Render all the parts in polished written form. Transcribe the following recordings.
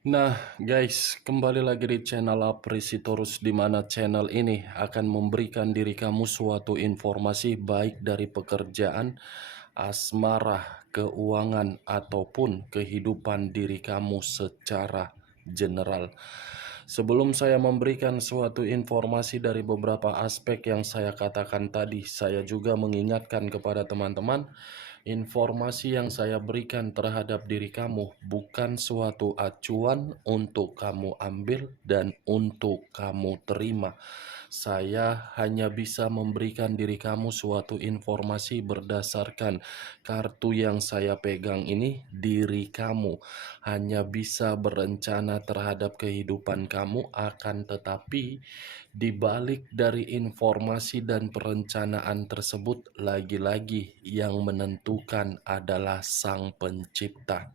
Nah, guys, kembali lagi di channel Apresitorus, di mana channel ini akan memberikan diri kamu suatu informasi baik dari pekerjaan, asmara, keuangan, ataupun kehidupan diri kamu secara general. Sebelum saya memberikan suatu informasi dari beberapa aspek yang saya katakan tadi, saya juga mengingatkan kepada teman-teman, informasi yang saya berikan terhadap diri kamu bukan suatu acuan untuk kamu ambil dan untuk kamu terima. Saya hanya bisa memberikan diri kamu suatu informasi berdasarkan kartu yang saya pegang ini. Diri kamu hanya bisa berencana terhadap kehidupan kamu, akan tetapi di balik dari informasi dan perencanaan tersebut, lagi-lagi yang menentukan adalah Sang Pencipta.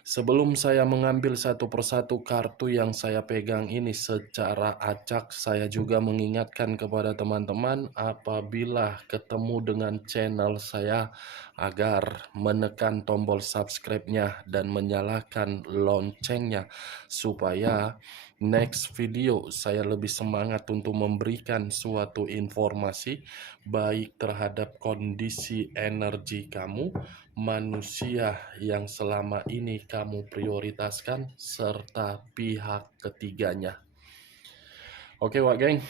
Sebelum saya mengambil satu persatu kartu yang saya pegang ini secara acak, saya juga mengingatkan kepada teman-teman apabila ketemu dengan channel saya agar menekan tombol subscribe-nya dan menyalakan loncengnya supaya next video saya lebih semangat untuk memberikan suatu informasi baik terhadap kondisi energi kamu, manusia yang selama ini kamu prioritaskan, serta pihak ketiganya. Oke Wak Geng,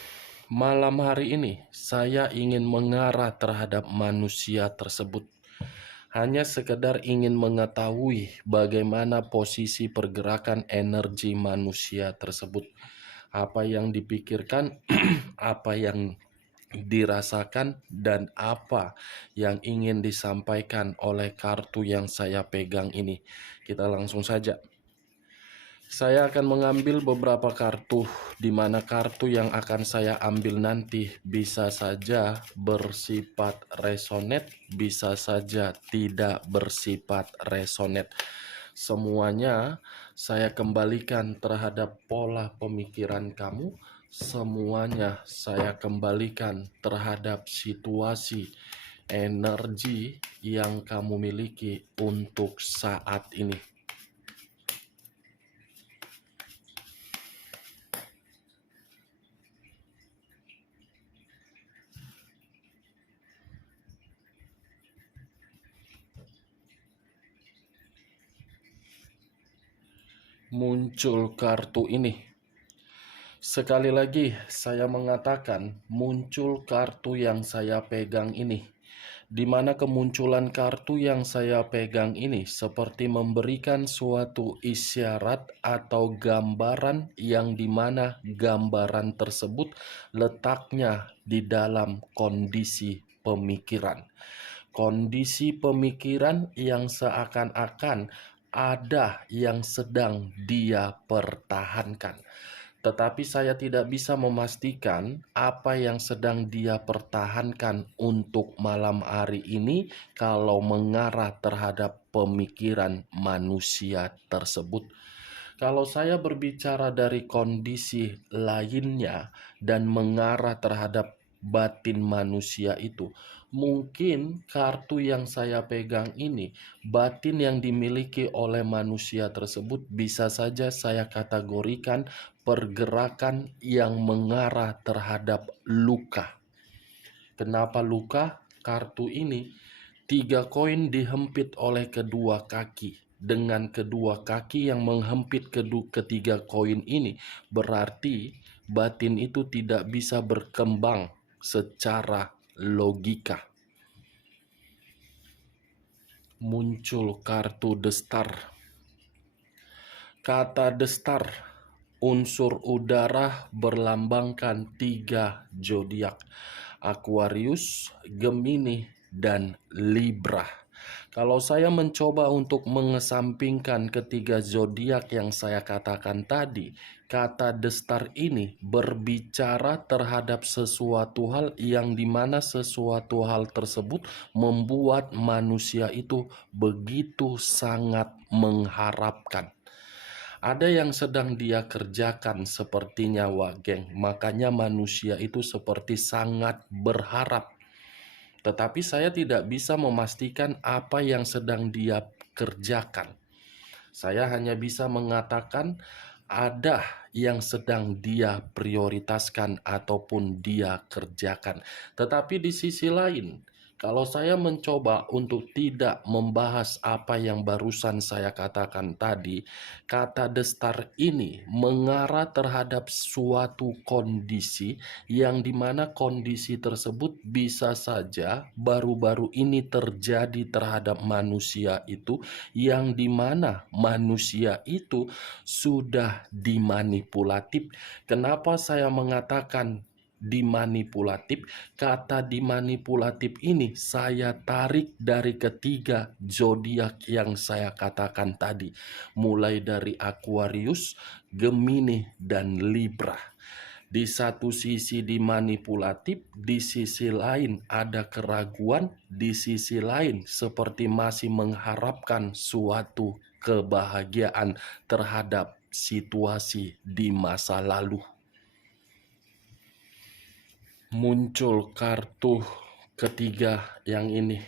malam hari ini saya ingin mengarah terhadap manusia tersebut. Hanya sekedar ingin mengetahui bagaimana posisi pergerakan energi manusia tersebut. Apa yang dipikirkan, apa yang dirasakan, dan apa yang ingin disampaikan oleh kartu yang saya pegang ini. Kita langsung saja. Saya akan mengambil beberapa kartu, di mana kartu yang akan saya ambil nanti bisa saja bersifat resonate, bisa saja tidak bersifat resonate. Semuanya saya kembalikan terhadap pola pemikiran kamu, semuanya saya kembalikan terhadap situasi energi yang kamu miliki untuk saat ini. Muncul kartu ini. Sekali lagi saya mengatakan muncul kartu yang saya pegang ini, di mana kemunculan kartu yang saya pegang ini seperti memberikan suatu isyarat atau gambaran, yang dimana gambaran tersebut letaknya di dalam kondisi pemikiran. Kondisi pemikiran yang seakan-akan ada yang sedang dia pertahankan. Tetapi saya tidak bisa memastikan apa yang sedang dia pertahankan untuk malam hari ini kalau mengarah terhadap pemikiran manusia tersebut. Kalau saya berbicara dari kondisi lainnya dan mengarah terhadap batin manusia itu, mungkin kartu yang saya pegang ini, batin yang dimiliki oleh manusia tersebut bisa saja saya kategorikan pergerakan yang mengarah terhadap luka. Kenapa luka? Kartu ini 3 koin dihempit oleh kedua kaki. Dengan kedua kaki yang menghempit ketiga koin ini, berarti batin itu tidak bisa berkembang secara logika. Muncul kartu The Star. Kata The Star, unsur udara berlambangkan 3 zodiak: Aquarius, Gemini, dan Libra. Kalau saya mencoba untuk mengesampingkan ketiga zodiak yang saya katakan tadi, kata The Star ini berbicara terhadap sesuatu hal yang dimana sesuatu hal tersebut membuat manusia itu begitu sangat mengharapkan. Ada yang sedang dia kerjakan sepertinya, Wak Geng. Makanya manusia itu seperti sangat berharap. Tetapi saya tidak bisa memastikan apa yang sedang dia kerjakan. Saya hanya bisa mengatakan ada yang sedang dia prioritaskan ataupun dia kerjakan. Tetapi di sisi lain, kalau saya mencoba untuk tidak membahas apa yang barusan saya katakan tadi, kata destar ini mengarah terhadap suatu kondisi yang dimana kondisi tersebut bisa saja baru-baru ini terjadi terhadap manusia itu, yang dimana manusia itu sudah dimanipulatif. Kenapa saya mengatakan dimanipulatif? Kata dimanipulatif ini saya tarik dari ketiga zodiak yang saya katakan tadi, mulai dari Aquarius, Gemini, dan Libra. Di satu sisi dimanipulatif, di sisi lain ada keraguan, di sisi lain seperti masih mengharapkan suatu kebahagiaan terhadap situasi di masa lalu. Muncul kartu ketiga yang ini.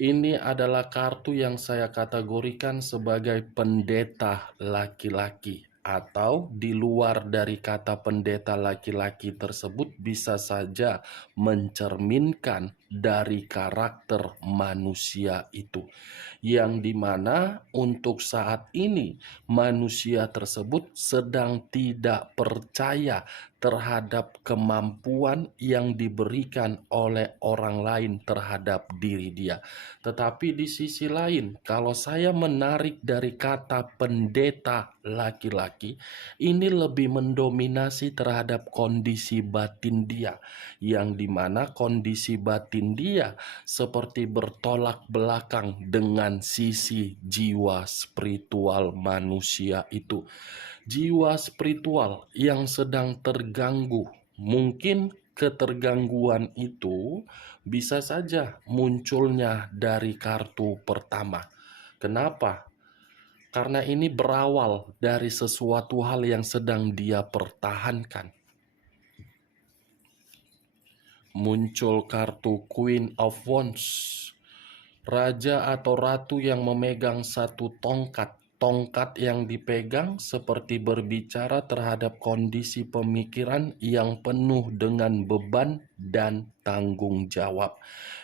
Ini adalah kartu yang saya kategorikan sebagai pendeta laki-laki, atau di luar dari kata pendeta laki-laki tersebut bisa saja mencerminkan dari karakter manusia itu, yang dimana untuk saat ini manusia tersebut sedang tidak percaya terhadap kemampuan yang diberikan oleh orang lain terhadap diri dia. Tetapi di sisi lain, kalau saya menarik dari kata pendeta laki-laki, ini lebih mendominasi terhadap kondisi batin dia, yang dimana kondisi batin dia seperti bertolak belakang dengan sisi jiwa spiritual manusia itu. Jiwa spiritual yang sedang terganggu, mungkin ketergangguan itu bisa saja munculnya dari kartu pertama. Kenapa? Karena ini berawal dari sesuatu hal yang sedang dia pertahankan. Muncul kartu Queen of Wands, raja atau ratu yang memegang satu tongkat. Tongkat yang dipegang seperti berbicara terhadap kondisi pemikiran yang penuh dengan beban dan tanggung jawab.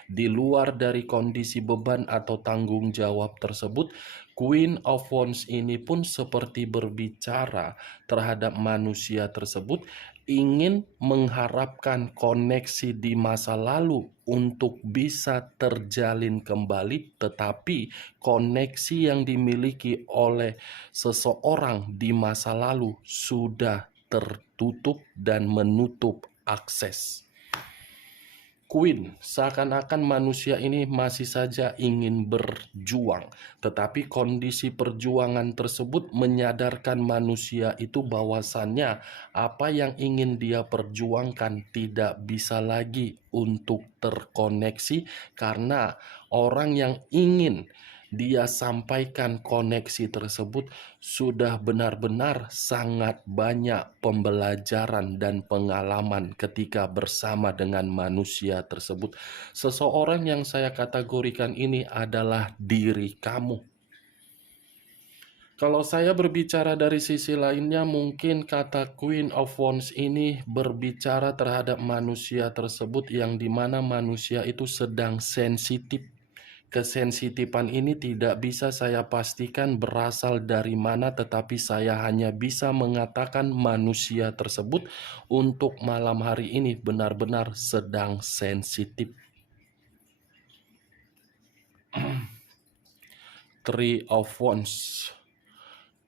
Di luar dari kondisi beban atau tanggung jawab tersebut, Queen of Wands ini pun seperti berbicara terhadap manusia tersebut, ingin mengharapkan koneksi di masa lalu untuk bisa terjalin kembali, tetapi koneksi yang dimiliki oleh seseorang di masa lalu sudah tertutup dan menutup akses. Queen, seakan-akan manusia ini masih saja ingin berjuang, tetapi kondisi perjuangan tersebut menyadarkan manusia itu bahwasannya apa yang ingin dia perjuangkan tidak bisa lagi untuk terkoneksi, karena orang yang ingin dia sampaikan koneksi tersebut sudah benar-benar sangat banyak pembelajaran dan pengalaman ketika bersama dengan manusia tersebut. Seseorang yang saya kategorikan ini adalah diri kamu. Kalau saya berbicara dari sisi lainnya, mungkin kata Queen of Wands ini berbicara terhadap manusia tersebut yang dimana manusia itu sedang sensitif. Kesensitifan ini tidak bisa saya pastikan berasal dari mana, tetapi saya hanya bisa mengatakan manusia tersebut untuk malam hari ini benar-benar sedang sensitif. Three of Wands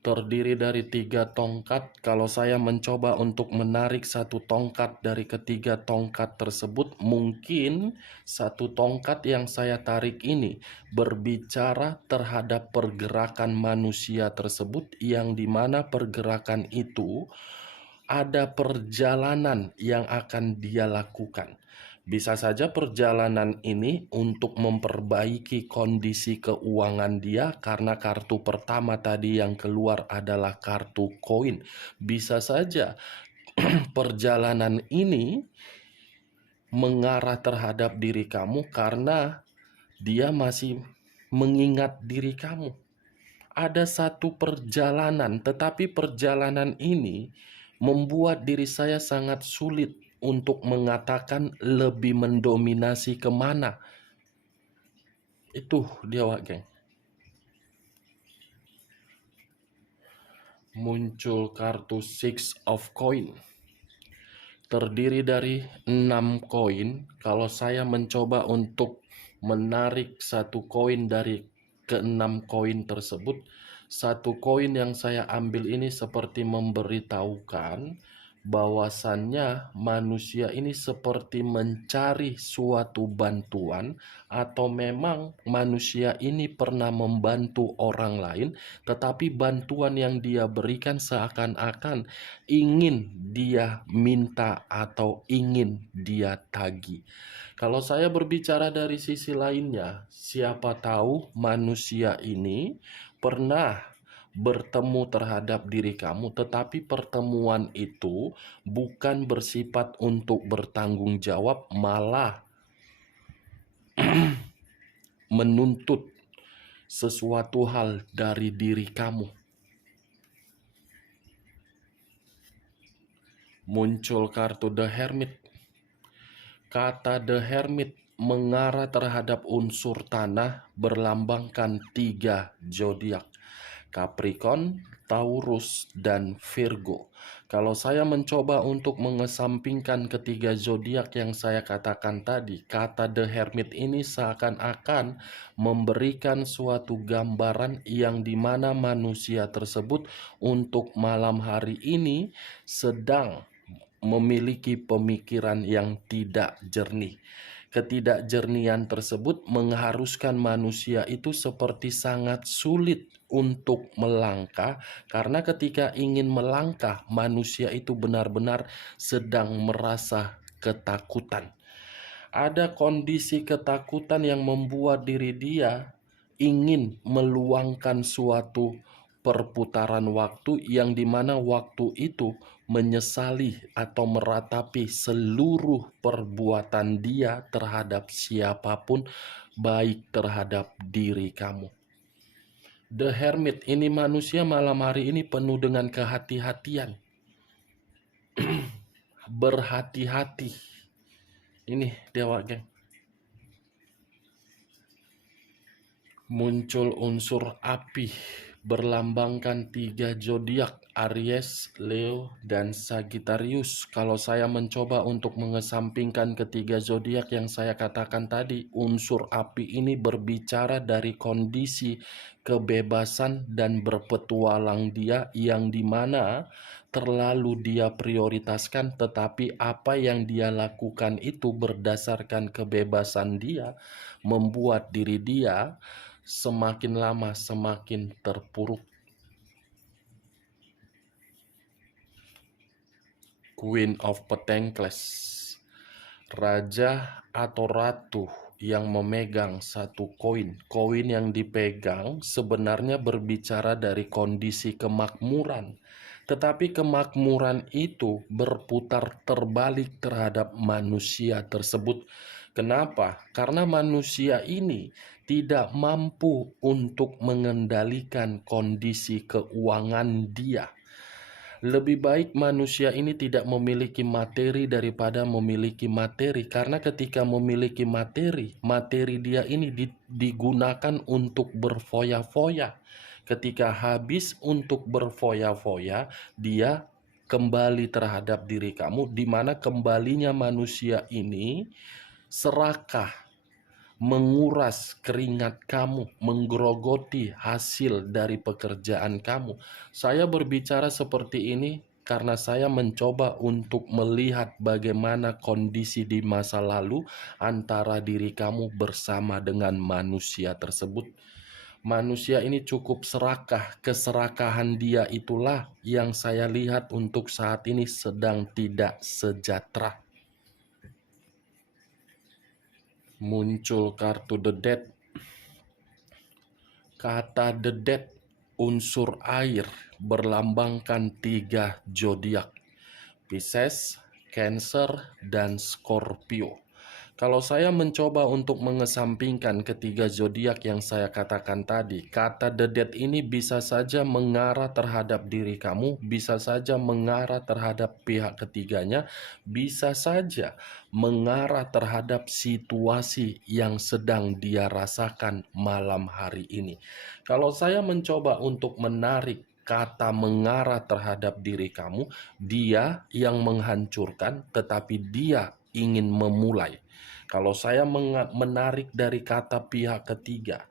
terdiri dari 3 tongkat. Kalau saya mencoba untuk menarik satu tongkat dari ketiga tongkat tersebut, mungkin satu tongkat yang saya tarik ini berbicara terhadap pergerakan manusia tersebut, yang dimana pergerakan itu ada perjalanan yang akan dia lakukan. Bisa saja perjalanan ini untuk memperbaiki kondisi keuangan dia, karena kartu pertama tadi yang keluar adalah kartu koin. Bisa saja perjalanan ini mengarah terhadap diri kamu karena dia masih mengingat diri kamu. Ada satu perjalanan, tetapi perjalanan ini membuat diri saya sangat sulit untuk mengatakan lebih mendominasi kemana. Itu dia, Wak Geng. Muncul kartu Six of Coin. Terdiri dari 6 koin. Kalau saya mencoba untuk menarik satu koin dari keenam koin tersebut, satu koin yang saya ambil ini seperti memberitahukan bahwasannya manusia ini seperti mencari suatu bantuan, atau memang manusia ini pernah membantu orang lain, tetapi bantuan yang dia berikan seakan-akan ingin dia minta atau ingin dia tagih. Kalau saya berbicara dari sisi lainnya, siapa tahu manusia ini pernah bertemu terhadap diri kamu, tetapi pertemuan itu bukan bersifat untuk bertanggung jawab, malah menuntut sesuatu hal dari diri kamu. Muncul kartu The Hermit. Kata The Hermit mengarah terhadap unsur tanah, berlambangkan 3 zodiak: Capricorn, Taurus, dan Virgo. Kalau saya mencoba untuk mengesampingkan ketiga zodiak yang saya katakan tadi, kata The Hermit ini seakan-akan memberikan suatu gambaran yang dimana manusia tersebut untuk malam hari ini sedang memiliki pemikiran yang tidak jernih. Ketidakjernihan tersebut mengharuskan manusia itu seperti sangat sulit untuk melangkah, karena ketika ingin melangkah, manusia itu benar-benar sedang merasa ketakutan. Ada kondisi ketakutan yang membuat diri dia ingin meluangkan suatu perputaran waktu yang dimana waktu itu menyesali atau meratapi seluruh perbuatan dia terhadap siapapun, baik terhadap diri kamu. The Hermit ini, manusia malam hari ini penuh dengan kehati-hatian. Berhati-hati. Ini Dewa Geng. Muncul unsur api, berlambangkan 3 zodiak: Aries, Leo, dan Sagittarius. Kalau saya mencoba untuk mengesampingkan ketiga zodiak yang saya katakan tadi, unsur api ini berbicara dari kondisi kebebasan dan berpetualang dia, yang dimana terlalu dia prioritaskan, tetapi apa yang dia lakukan itu berdasarkan kebebasan dia, membuat diri dia semakin lama semakin terpuruk. Queen of Pentacles, raja atau ratu yang memegang satu koin. Koin yang dipegang sebenarnya berbicara dari kondisi kemakmuran, tetapi kemakmuran itu berputar terbalik terhadap manusia tersebut. Kenapa? Karena manusia ini tidak mampu untuk mengendalikan kondisi keuangan dia. Lebih baik manusia ini tidak memiliki materi daripada memiliki materi, karena ketika memiliki materi, materi dia ini digunakan untuk berfoya-foya. Ketika habis untuk berfoya-foya, dia kembali terhadap diri kamu, di mana kembalinya manusia ini serakah, menguras keringat kamu, menggerogoti hasil dari pekerjaan kamu. Saya berbicara seperti ini karena saya mencoba untuk melihat bagaimana kondisi di masa lalu antara diri kamu bersama dengan manusia tersebut. Manusia ini cukup serakah. Keserakahan dia itulah yang saya lihat untuk saat ini sedang tidak sejahtera. Muncul kartu The Death. Kata The Death, unsur air, berlambangkan 3 zodiak: Pisces, Cancer, dan Scorpio. Kalau saya mencoba untuk mengesampingkan ketiga zodiak yang saya katakan tadi, kata the dead ini bisa saja mengarah terhadap diri kamu, bisa saja mengarah terhadap pihak ketiganya, bisa saja mengarah terhadap situasi yang sedang dia rasakan malam hari ini. Kalau saya mencoba untuk menarik kata mengarah terhadap diri kamu, dia yang menghancurkan, tetapi dia ingin memulai. Kalau saya menarik dari kata pihak ketiga,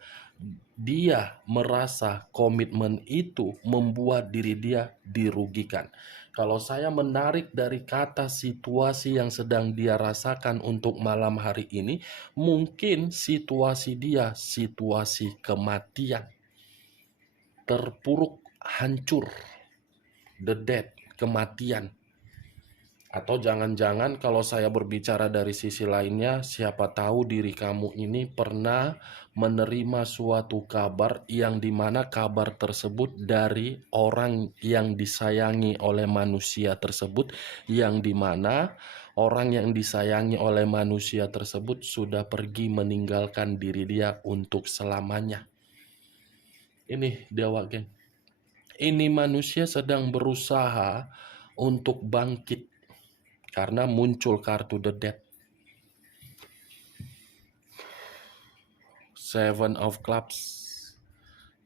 dia merasa komitmen itu membuat diri dia dirugikan. Kalau saya menarik dari kata situasi yang sedang dia rasakan untuk malam hari ini, mungkin situasi dia situasi kematian, terpuruk, hancur, the dead, kematian. Atau jangan-jangan kalau saya berbicara dari sisi lainnya, siapa tahu diri kamu ini pernah menerima suatu kabar yang dimana kabar tersebut dari orang yang disayangi oleh manusia tersebut, yang dimana orang yang disayangi oleh manusia tersebut sudah pergi meninggalkan diri dia untuk selamanya. Ini Dewa Geng. Ini manusia sedang berusaha untuk bangkit karena muncul kartu the dead. Seven of Clubs,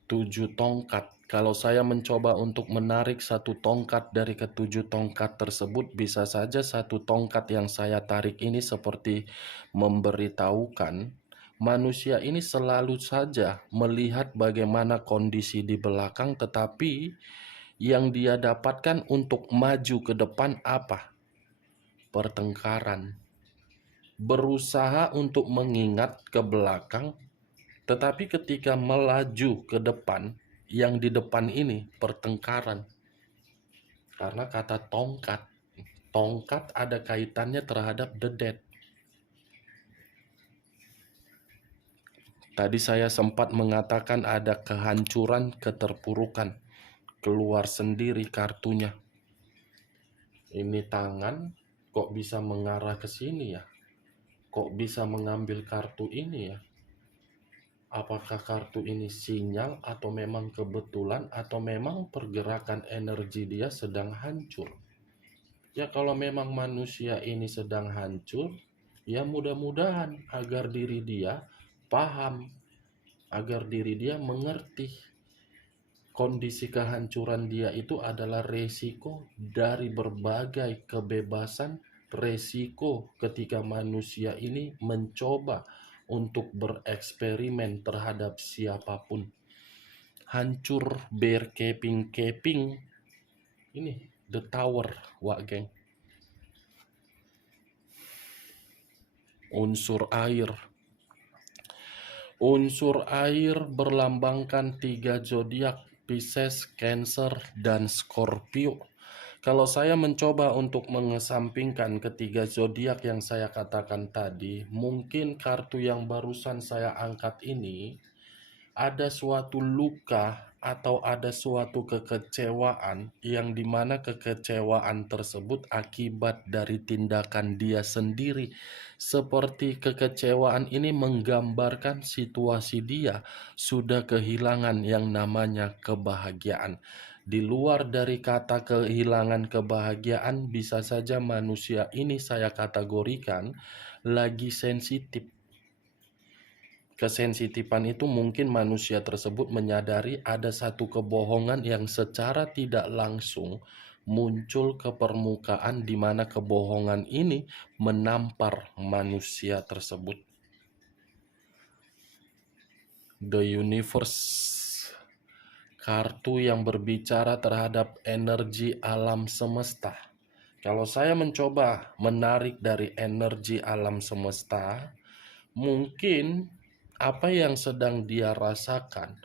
7 tongkat. Kalau saya mencoba untuk menarik satu tongkat dari ketujuh tongkat tersebut, bisa saja satu tongkat yang saya tarik ini seperti memberitahukan manusia ini selalu saja melihat bagaimana kondisi di belakang, tetapi yang dia dapatkan untuk maju ke depan apa? Pertengkaran. Berusaha untuk mengingat ke belakang, tetapi ketika melaju ke depan, yang di depan ini pertengkaran. Karena kata tongkat, tongkat ada kaitannya terhadap the dead. Tadi saya sempat mengatakan ada kehancuran, keterpurukan. Keluar sendiri kartunya. Ini tangan kok bisa mengarah ke sini ya? Kok bisa mengambil kartu ini ya? Apakah kartu ini sinyal atau memang kebetulan atau memang pergerakan energi dia sedang hancur? Ya kalau memang manusia ini sedang hancur, ya mudah-mudahan agar diri dia paham, agar diri dia mengerti kondisi kehancuran dia itu adalah resiko dari berbagai kebebasan, resiko ketika manusia ini mencoba untuk bereksperimen terhadap siapapun. Hancur berkeping-keping. Ini The Tower, Wak Geng. Unsur air. Unsur air berlambangkan 3 zodiak, Pisces, Cancer, dan Scorpio. Kalau saya mencoba untuk mengesampingkan ketiga zodiak yang saya katakan tadi, mungkin kartu yang barusan saya angkat ini ada suatu luka atau ada suatu kekecewaan yang dimana kekecewaan tersebut akibat dari tindakan dia sendiri. Seperti kekecewaan ini menggambarkan situasi dia sudah kehilangan yang namanya kebahagiaan. Di luar dari kata kehilangan kebahagiaan, bisa saja manusia ini saya kategorikan lagi sensitif. Kesensitifan itu mungkin manusia tersebut menyadari ada satu kebohongan yang secara tidak langsung muncul ke permukaan, di mana kebohongan ini menampar manusia tersebut. The Universe, kartu yang berbicara terhadap energi alam semesta. Kalau saya mencoba menarik dari energi alam semesta, mungkin apa yang sedang dia rasakan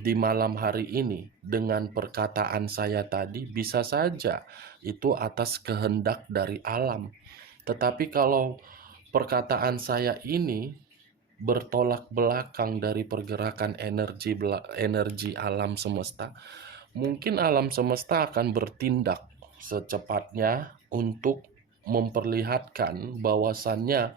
di malam hari ini dengan perkataan saya tadi bisa saja itu atas kehendak dari alam. Tetapi kalau perkataan saya ini bertolak belakang dari pergerakan energi alam semesta, mungkin alam semesta akan bertindak secepatnya untuk memperlihatkan bahwasannya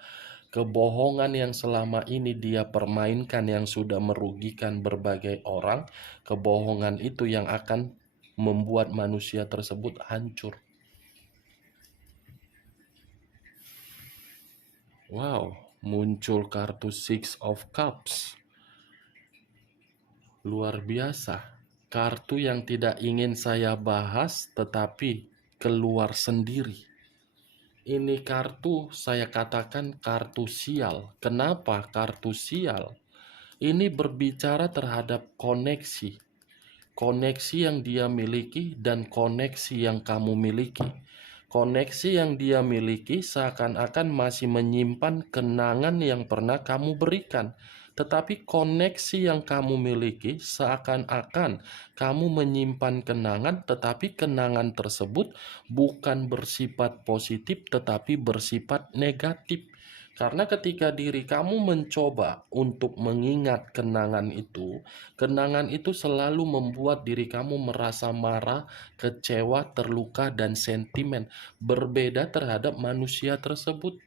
kebohongan yang selama ini dia permainkan yang sudah merugikan berbagai orang, kebohongan itu yang akan membuat manusia tersebut hancur. Wow, muncul kartu Six of Cups. Luar biasa. Kartu yang tidak ingin saya bahas tetapi keluar sendiri. Ini kartu saya katakan kartu sial. Kenapa kartu sial? Ini berbicara terhadap koneksi. Koneksi yang dia miliki dan koneksi yang kamu miliki. Koneksi yang dia miliki seakan-akan masih menyimpan kenangan yang pernah kamu berikan. Tetapi koneksi yang kamu miliki seakan-akan kamu menyimpan kenangan, tetapi kenangan tersebut bukan bersifat positif tetapi bersifat negatif. Karena ketika diri kamu mencoba untuk mengingat kenangan itu selalu membuat diri kamu merasa marah, kecewa, terluka, dan sentimen. Berbeda terhadap manusia tersebut.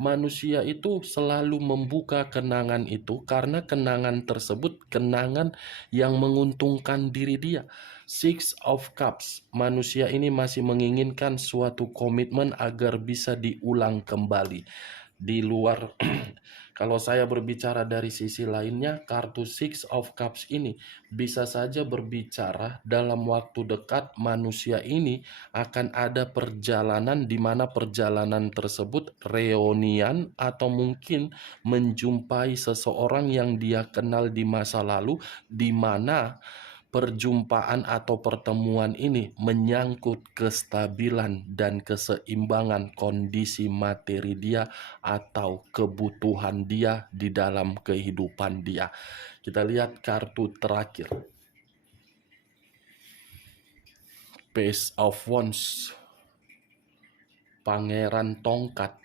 Manusia itu selalu membuka kenangan itu karena kenangan tersebut kenangan yang menguntungkan diri dia. Six of Cups, manusia ini masih menginginkan suatu komitmen agar bisa diulang kembali. Di luar kalau saya berbicara dari sisi lainnya, kartu Six of Cups ini bisa saja berbicara dalam waktu dekat manusia ini akan ada perjalanan di mana perjalanan tersebut reunian atau mungkin menjumpai seseorang yang dia kenal di masa lalu, di mana perjumpaan atau pertemuan ini menyangkut kestabilan dan keseimbangan kondisi materi dia atau kebutuhan dia di dalam kehidupan dia. Kita lihat kartu terakhir. Page of Wands. Pangeran tongkat.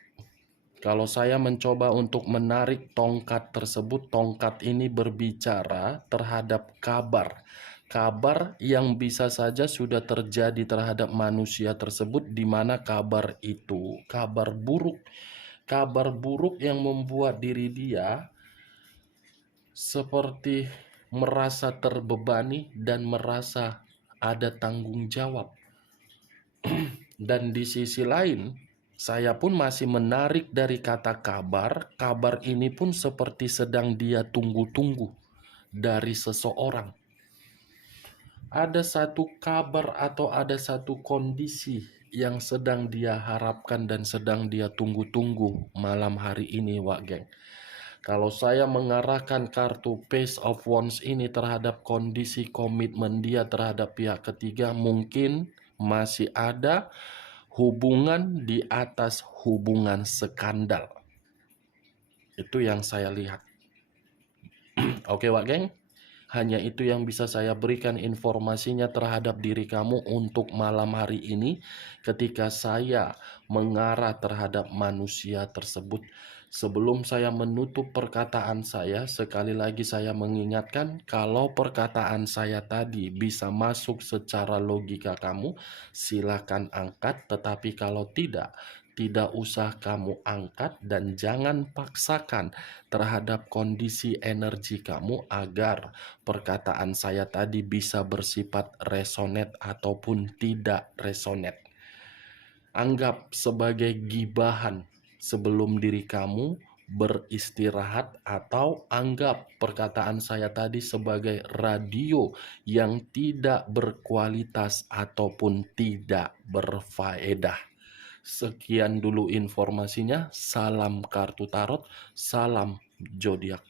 Kalau saya mencoba untuk menarik tongkat tersebut, tongkat ini berbicara terhadap kabar. Kabar yang bisa saja sudah terjadi terhadap manusia tersebut, di mana kabar itu kabar buruk. Kabar buruk yang membuat diri dia seperti merasa terbebani dan merasa ada tanggung jawab. Dan di sisi lain, saya pun masih menarik dari kata kabar. Kabar ini pun seperti sedang dia tunggu-tunggu dari seseorang. Ada satu kabar atau ada satu kondisi yang sedang dia harapkan dan sedang dia tunggu-tunggu malam hari ini, Wak Geng. Kalau saya mengarahkan kartu Page of Wands ini terhadap kondisi komitmen dia terhadap pihak ketiga, mungkin masih ada hubungan di atas hubungan skandal. Itu yang saya lihat. Oke, Wak Geng. Hanya itu yang bisa saya berikan informasinya terhadap diri kamu untuk malam hari ini ketika saya mengarah terhadap manusia tersebut. Sebelum saya menutup perkataan saya, sekali lagi saya mengingatkan kalau perkataan saya tadi bisa masuk secara logika kamu, silakan angkat, tetapi kalau tidak usah kamu angkat dan jangan paksakan terhadap kondisi energi kamu agar perkataan saya tadi bisa bersifat resonate ataupun tidak resonate. Anggap sebagai gibahan sebelum diri kamu beristirahat atau anggap perkataan saya tadi sebagai radio yang tidak berkualitas ataupun tidak berfaedah. Sekian dulu informasinya. Salam kartu tarot, salam zodiak.